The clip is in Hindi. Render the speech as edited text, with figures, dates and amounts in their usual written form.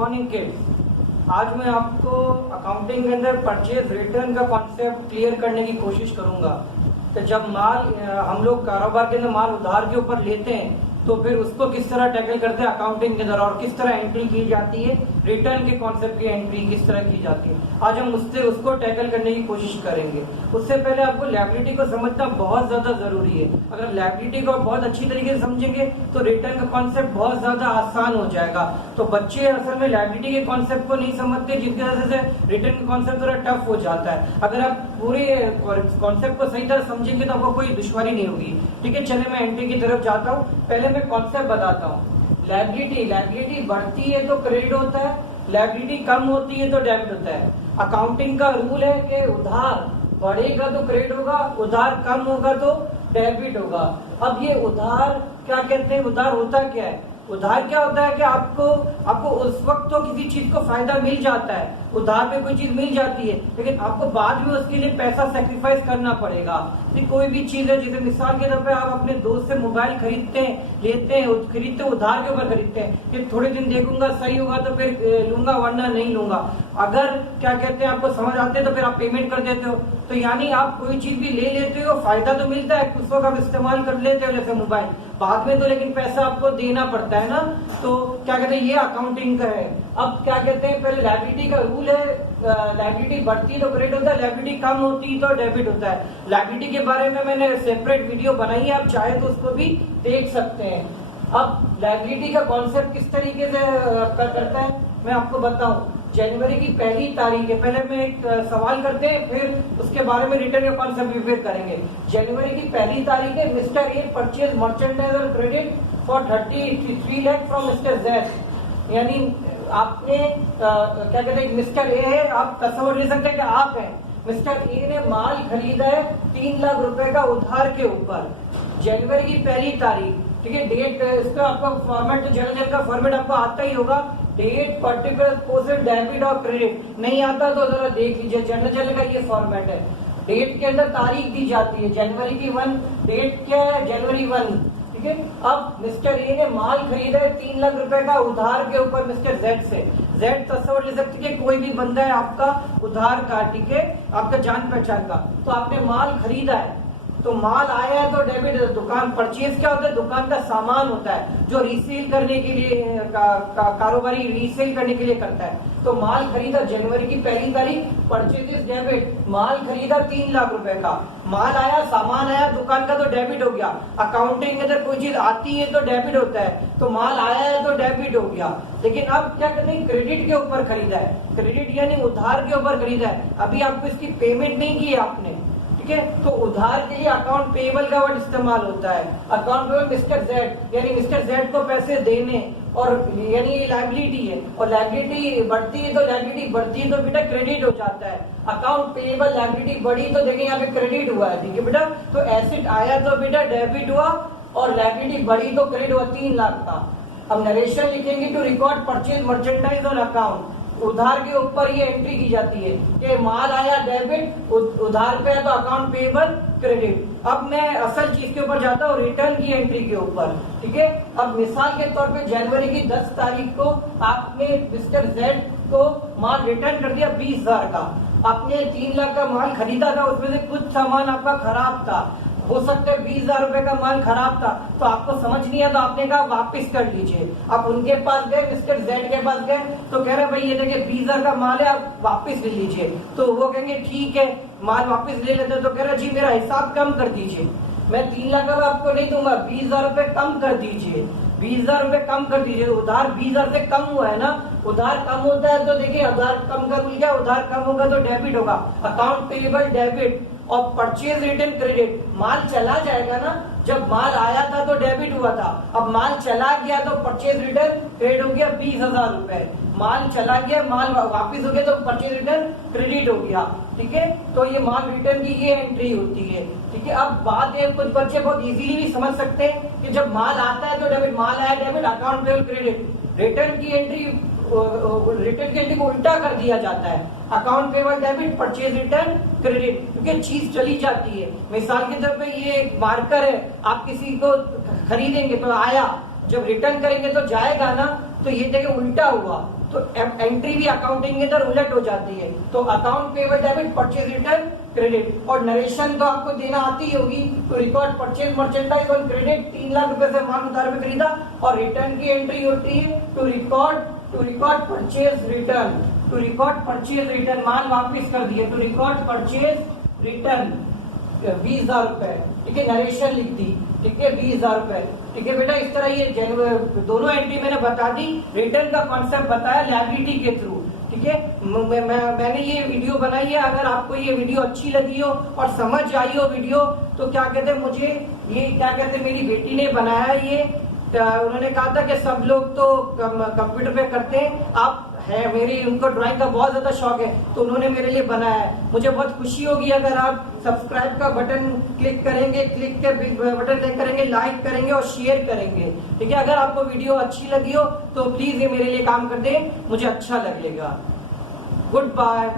Morning kids. आज मैं आपको अकाउंटिंग के अंदर परचेज रिटर्न का कॉन्सेप्ट क्लियर करने की कोशिश करूंगा। तो जब माल हम लोग कारोबार के अंदर माल उधार के ऊपर लेते हैं तो फिर उसको किस तरह टैकल करते हैं अकाउंटिंग के अंदर, और किस तरह एंट्री की जाती है, रिटर्न के कॉन्सेप्ट की एंट्री किस तरह की जाती है, आज हम उसको टैकल करने की कोशिश करेंगे। उससे पहले आपको लायबिलिटी को समझना बहुत ज्यादा जरूरी है। अगर लायबिलिटी को बहुत अच्छी तरीके से समझेंगे तो रिटर्न का कॉन्सेप्ट बहुत ज्यादा आसान हो जाएगा। तो बच्चे असल में लायबिलिटी के कॉन्सेप्ट को नहीं समझते, जिसकी वजह से रिटर्न का कॉन्सेप्ट थोड़ा टफ हो जाता है। अगर आप पूरे कॉन्सेप्ट को सही तरह समझेंगे तो आपको कोई दुश्वारी नहीं होगी। ठीक है, चले मैं एंट्री की तरफ जाता हूँ। पहले मैं कॉन्सेप्ट बताता हूँ। लायबिलिटी बढ़ती है तो क्रेडिट होता है, लायबिलिटी कम होती है तो डेबिट होता है। अकाउंटिंग का रूल है कि उधार बढ़ेगा तो क्रेडिट होगा, उधार कम होगा तो डेबिट होगा। अब ये उधार क्या कहते हैं, उधार होता क्या है? उधार क्या होता है कि आपको उस वक्त तो किसी चीज को फायदा मिल जाता है, उधार पे कोई चीज मिल जाती है, लेकिन आपको बाद में उसके लिए पैसा सेक्रीफाइस करना पड़ेगा। कोई भी चीज है, जैसे मिसाल के तौर पे आप अपने दोस्त से मोबाइल खरीदते हैं उधार के ऊपर खरीदते हैं कि थोड़े दिन देखूंगा, सही होगा तो फिर लूंगा वरना नहीं लूंगा। अगर क्या कहते हैं आपको समझ आते हैं तो फिर आप पेमेंट कर देते हो। तो यानी आप कोई चीज भी ले लेते हो, फायदा तो मिलता है, कुछ वक्त आप इस्तेमाल कर लेते हो जैसे मोबाइल, बाद में तो लेकिन पैसा आपको देना पड़ता है ना। तो क्या कहते हैं, ये अकाउंटिंग का है। अब क्या कहते हैं, पहले लायबिलिटी का रूल है, लायबिलिटी बढ़ती तो क्रेडिट होता है, लायबिलिटी कम होती तो डेबिट होता है। लायबिलिटी के बारे में मैंने सेपरेट वीडियो बनाई है, आप चाहे तो उसको भी देख सकते हैं। अब लायबिलिटी का कॉन्सेप्ट किस तरीके से करता है मैं आपको बताऊं। जनवरी की पहली तारीख है, पहले मैं एक सवाल करते हैं, फिर उसके बारे में रिटर्न का कॉन्सेप्ट भी फिर करेंगे। जनवरी की पहली तारीख है, मिस्टर ए परचेज मर्चेंडाइज और credit for 33 lakh from mister Z. यानी आपने क्या कहते हैं, मिस्टर ए है, आप तस्वीर ले सकते हैं कि आप हैं। मिस्टर ए ने माल खरीदा है 3 लाख रुपए का उधार के ऊपर। जनवरी की पहली तारीख, ठीक है, डेट, इसका आपका फॉर्मेट तो जनरल का फॉर्मेट आपको आता ही होगा। डेट, पर्टिकुलर, पोस्ट, डेबिट और क्रेडिट नहीं आता तो जरा देख लीजिए, जनरल का ये फॉर्मेट है। डेट के अंदर तारीख दी जाती है, जनवरी की 1, डेट क्या है, जनवरी 1। ठीक है, अब मिस्टर ए ने माल खरीदा है 3 लाख रुपए का उधार के ऊपर मिस्टर जेड से। जेड तस्वीर ले सकते हैं, कोई भी बंदा है आपका उधार का, ठीक है, आपका जान पहचान का। तो आपने माल खरीदा है, तो माल आया है तो डेबिट। दुकान परचेज क्या होता है, दुकान का सामान होता है जो रीसेल करने के लिए कारोबारी रीसेल करने के लिए करता है। तो माल खरीदा जनवरी की पहली तारीख, परचेज इज डेबिट। माल खरीदा 3 लाख रुपए का, माल आया, सामान आया दुकान का तो डेबिट हो गया। अकाउंटिंग के अंदर कोई चीज आती है तो डेबिट होता है, तो माल आया है तो डेबिट हो गया। लेकिन अब क्या करते हैं, क्रेडिट के ऊपर खरीदा है, क्रेडिट यानी उधार के ऊपर खरीदा है, अभी आपको इसकी पेमेंट नहीं की है आपने, ठीक है। तो उधार के लिए अकाउंट पेएबल का वर्ड इस्तेमाल होता है। अकाउंट पेएबल मिस्टर जेड, यानी मिस्टर जेड को पैसे देने, और यानी ये लायबिलिटी है, और लायबिलिटी बढ़ती है तो लायबिलिटी बढ़ती है तो बेटा क्रेडिट हो जाता है। अकाउंट पेएबल, लायबिलिटी बढ़ी तो देखिए यहाँ पे क्रेडिट हुआ है, ठीक है बेटा। तो एसेट आया तो बेटा डेबिट हुआ, और लायबिलिटी बढ़ी तो क्रेडिट हुआ 3 लाख का। अब नरेशन लिखेंगे टू रिकॉर्ड परचेज मर्चेंडाइज और अकाउंट। उधार के ऊपर ये एंट्री की जाती है कि माल आया डेबिट, उधार पे है तो अकाउंट पेएबल क्रेडिट। अब मैं असल चीज के ऊपर जाता हूँ, रिटर्न की एंट्री के ऊपर, ठीक है। अब मिसाल के तौर पे जनवरी की 10 तारीख को आपने मिस्टर जेड को माल रिटर्न कर दिया 20,000 का। आपने 3 लाख का माल खरीदा था, उसमें से कुछ सामान आपका खराब था, हो सकता है 20,000 रुपए का माल खराब था, तो आपको समझ नहीं आया तो आपने कहा वापस कर लीजिए। आप उनके पास गए, मिस्टर जेड के पास गए, तो कह रहे भाई ये देखिए 20,000 का माल है, आप वापस ले लीजिए। तो वो कहेंगे ठीक है, माल वापस ले लेते। तो कह रहा जी मेरा हिसाब कम कर दीजिए, मैं 3 लाख का आपको नहीं दूंगा, 20,000 रुपए कम कर दीजिए, 20,000 रुपए कम कर दीजिए। उधार 20,000 से कम हुआ है ना, उधार कम होता है तो देखिए उधार कम कर लिया, उधार कम होगा तो डेबिट होगा, अकाउंट पेएबल डेबिट। और परचेज रिटर्न क्रेडिट, माल चला जाएगा ना, जब माल आया था तो डेबिट हुआ था, अब माल चला गया तो परचेज रिटर्न क्रेडिट हो गया 20,000 रुपए। माल चला गया, माल वापिस हो गया तो परचेज रिटर्न क्रेडिट हो गया, ठीक है। तो ये माल रिटर्न की ये एंट्री होती है, ठीक है। अब बात है, कुछ बच्चे बहुत इजीली भी समझ सकते हैं कि जब माल आता है तो डेबिट, माल आया debit, account payable credit. Return की एंट्री, रिटर्न की एंट्री को उल्टा कर दिया जाता है, account payable debit, purchase return credit, क्योंकि चीज चली जाती है। मिसाल के तौर पे ये एक मार्कर है, आप किसी को खरीदेंगे तो आया, जब रिटर्न करेंगे तो जाएगा ना, तो ये देखिए उल्टा हुआ, तो एंट्री भी अकाउंटिंग के अंदर उलट हो जाती है। तो account payable debit, purchase return, credit. और नरेशन तो आपको देना आती ही होगी। तो record purchase merchandise on credit, 3 lakh रुपए से माल उधार में खरीदा, और रिटर्न की एंट्री होती है to record purchase return, to record purchase return, माल वापिस कर दिया, टू रिकॉर्ड परचेज रिटर्न 20,000 रुपए, ठीक है, नरेशन लिख दी, ठीक है, 20,000 रुपए, ठीक है बेटा। इस तरह ये दोनों एंट्री मैंने बता दी, रिटर्न का कॉन्सेप्ट बताया लायबिलिटी के थ्रू, ठीक है। मैंने ये वीडियो बनाई है, अगर आपको ये वीडियो अच्छी लगी हो और समझ आई हो वीडियो, तो क्या कहते हैं, मुझे ये क्या कहते हैं, मेरी बेटी ने बनाया ये, उन्होंने कहा था कि सब लोग तो कंप्यूटर पे करते हैं, आप है, मेरी उनको ड्राइंग का बहुत ज्यादा शौक है, तो उन्होंने मेरे लिए बनाया है। मुझे बहुत खुशी होगी अगर आप सब्सक्राइब का बटन क्लिक करेंगे, क्लिक के बटन क्लिक करेंगे, लाइक करेंगे और शेयर करेंगे, ठीक है। अगर आपको वीडियो अच्छी लगी हो तो प्लीज ये मेरे लिए काम कर दें, मुझे अच्छा लगेगा। Good bye.